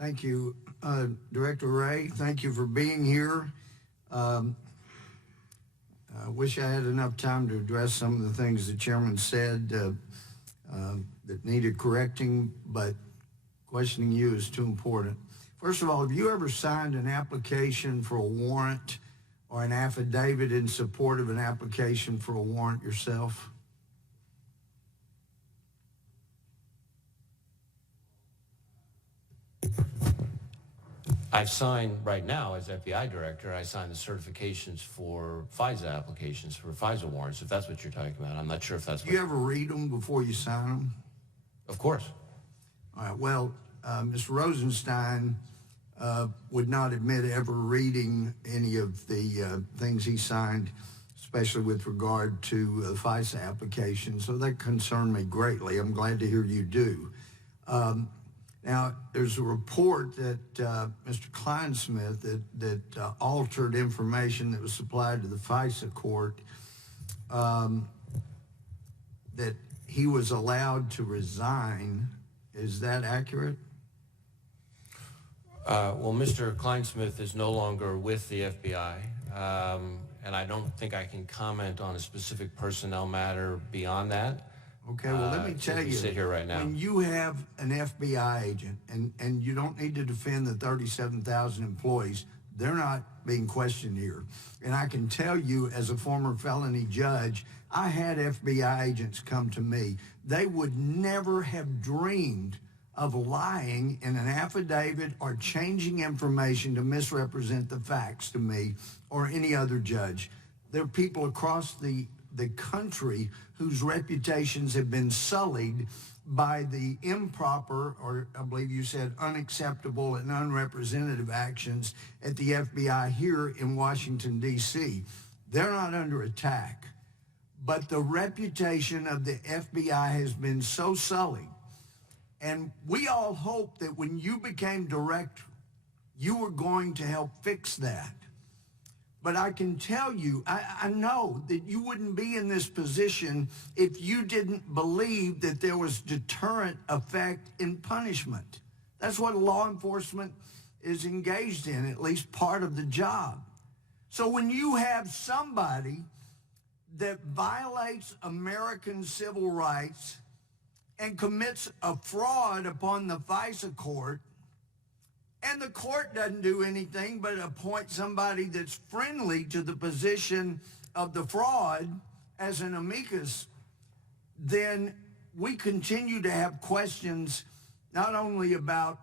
Thank you, Director Wray. Thank you for being here. I wish I had enough time to address some of the things the chairman said that needed correcting, but questioning you is too important. First of all, have you ever signed an application for a warrant or an affidavit in support of an application for a warrant yourself? I've signed right now as FBI Director, I signed the certifications for FISA applications, for FISA warrants, if that's what you're talking about. I'm not sure if that's what... Do you ever read them before you sign them? Of course. All right, well, Mr. Rosenstein would not admit ever reading any of the things he signed, especially with regard to the FISA application, so that concerned me greatly. I'm glad to hear you do. Now, there's a report that Mr. Kleinsmith that altered information that was supplied to the FISA court, that he was allowed to resign. Is that accurate? Well, Mr. Kleinsmith is no longer with the FBI, and I don't think I can comment on a specific personnel matter beyond that. Okay, well, let me tell you, sit here right now. When you have an FBI agent, and you don't need to defend the 37,000 employees, they're not being questioned here. And I can tell you, as a former felony judge, I had FBI agents come to me. They would never have dreamed of lying in an affidavit or changing information to misrepresent the facts to me or any other judge. There are people across the country whose reputations have been sullied by the improper, or I believe you said unacceptable and unrepresentative actions at the FBI here in Washington, D.C. They're not under attack, but the reputation of the FBI has been so sullied. And we all hope that when you became director, you were going to help fix that. But I can tell you, I know that you wouldn't be in this position if you didn't believe that there was deterrent effect in punishment. That's what law enforcement is engaged in, at least part of the job. So when you have somebody that violates American civil rights and commits a fraud upon the FISA court, and the court doesn't do anything but appoint somebody that's friendly to the position of the fraud as an amicus, then we continue to have questions not only about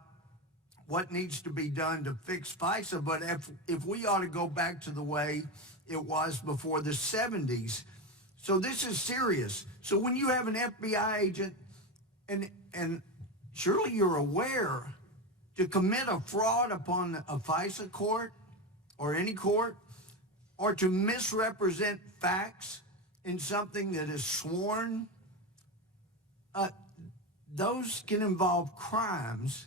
what needs to be done to fix FISA, but if we ought to go back to the way it was before the 70s. So this is serious. So when you have an FBI agent, and surely you're aware, to commit a fraud upon a FISA court or any court, or to misrepresent facts in something that is sworn, those can involve crimes.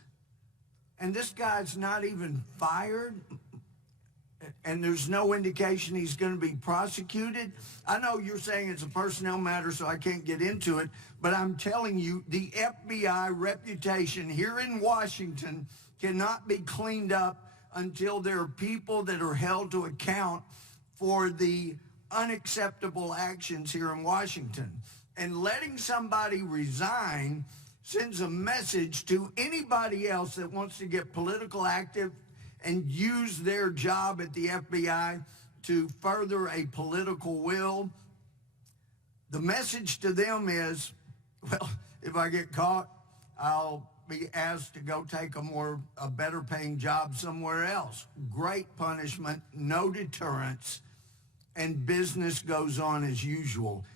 And this guy's not even fired, and there's no indication he's going to be prosecuted. I know you're saying it's a personnel matter, so I can't get into it, but I'm telling you, the FBI reputation here in Washington cannot be cleaned up until there are people that are held to account for the unacceptable actions here in Washington. And letting somebody resign sends a message to anybody else that wants to get political active and use their job at the FBI to further a political will. The message to them is, well, if I get caught, I'll be asked to go take a better paying job somewhere else. Great punishment, no deterrence, and business goes on as usual.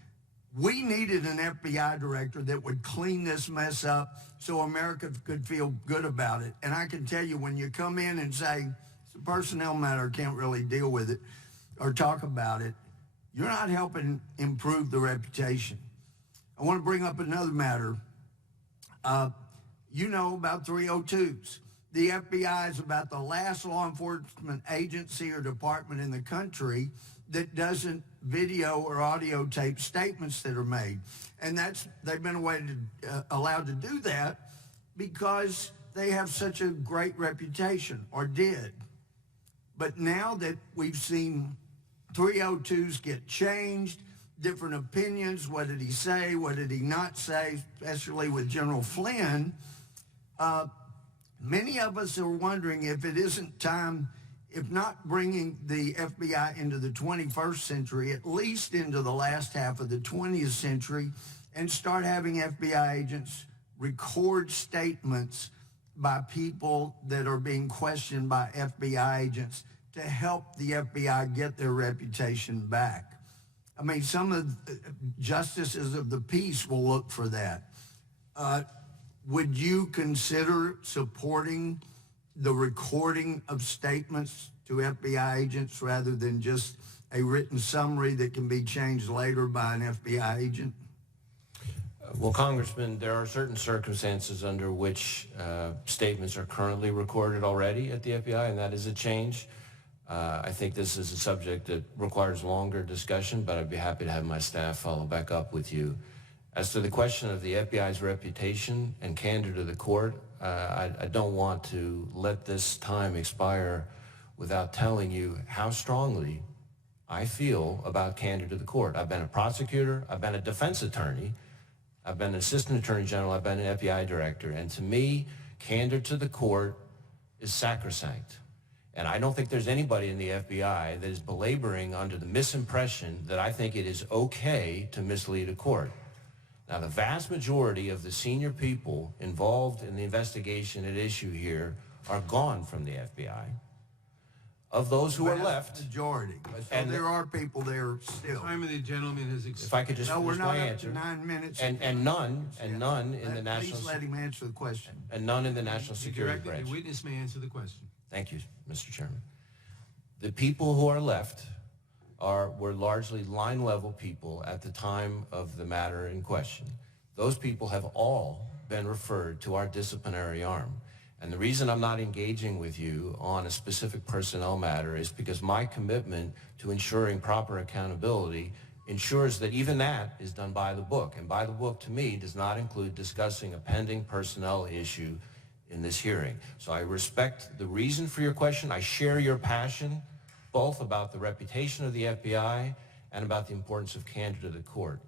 We needed an FBI director that would clean this mess up so America could feel good about it. And I can tell you, when you come in and say, it's a personnel matter, can't really deal with it or talk about it, you're not helping improve the reputation. I want to bring up another matter. You know about 302s. The FBI is about the last law enforcement agency or department in the country that doesn't video or audio tape statements that are made. And they've been allowed to do that because they have such a great reputation, or did. But now that we've seen 302s get changed, different opinions, what did he say, what did he not say, especially with General Flynn, many of us are wondering if it isn't time, if not bringing the FBI into the 21st century, at least into the last half of the 20th century, and start having FBI agents record statements by people that are being questioned by FBI agents to help the FBI get their reputation back. I mean, some of the justices of the peace will look for that. Would you consider supporting the recording of statements to FBI agents rather than just a written summary that can be changed later by an FBI agent? Well, Congressman, there are certain circumstances under which statements are currently recorded already at the FBI, and that is a change. I think this is a subject that requires longer discussion, but I'd be happy to have my staff follow back up with you. As to the question of the FBI's reputation and candor to the court, I don't want to let this time expire without telling you how strongly I feel about candor to the court. I've been a prosecutor, I've been a defense attorney, I've been an assistant attorney general, I've been an FBI director, and to me, candor to the court is sacrosanct. And I don't think there's anybody in the FBI that is belaboring under the misimpression that I think it is okay to mislead a court. Now, the vast majority of the senior people involved in the investigation at issue here are gone from the FBI. Of those who are left, Majority. So and there are people there still. Time of the gentleman has expired. if I could just No, we're finish not my up answer, to 9 minutes. and none in the national Please let him answer the question. and none in the national The security director, branch. the witness may answer the question. Thank you, Mr. Chairman. The people who are left were largely line-level people at the time of the matter in question. Those people have all been referred to our disciplinary arm. And the reason I'm not engaging with you on a specific personnel matter is because my commitment to ensuring proper accountability ensures that even that is done by the book. And by the book, to me, does not include discussing a pending personnel issue in this hearing. So I respect the reason for your question. I share your passion, both about the reputation of the FBI and about the importance of candor to the court.